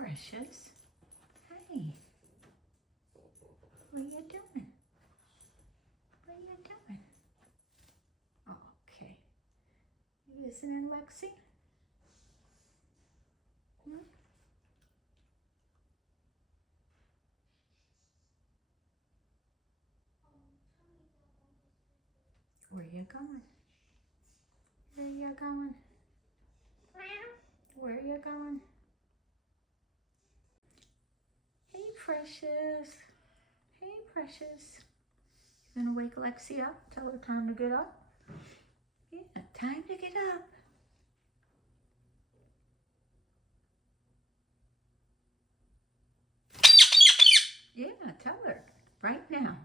Precious. Hey. What are you doing? What are you doing? Okay. You listening, Lexi? Hmm? Where you going? Where you going? Where you going? Hey, Precious. Hey, Precious. You gonna wake Lexi up? Tell her time to get up? Yeah, time to get up. Yeah, tell her right now.